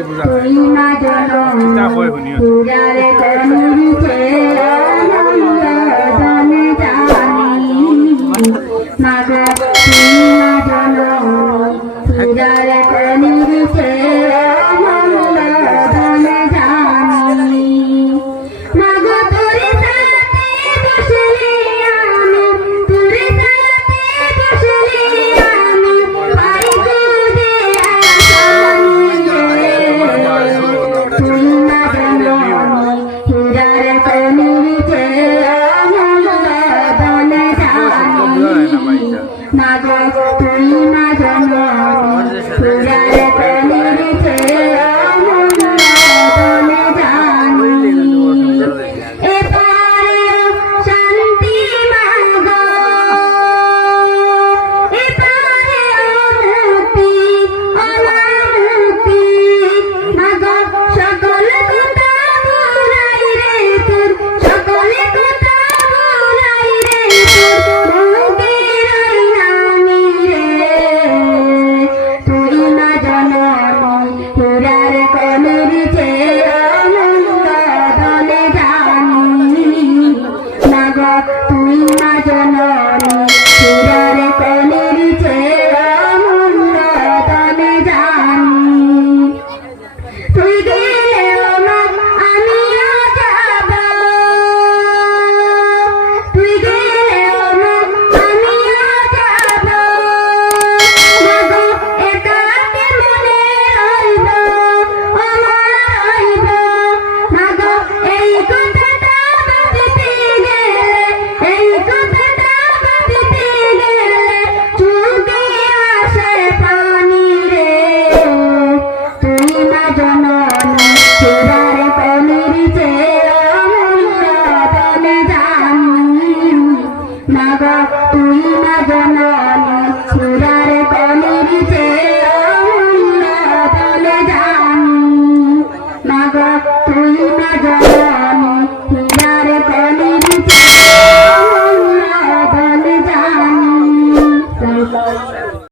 ভালোই বোঝা যায় ঠিকঠাক হয় শুনিও নাগা তুই তুই না জানা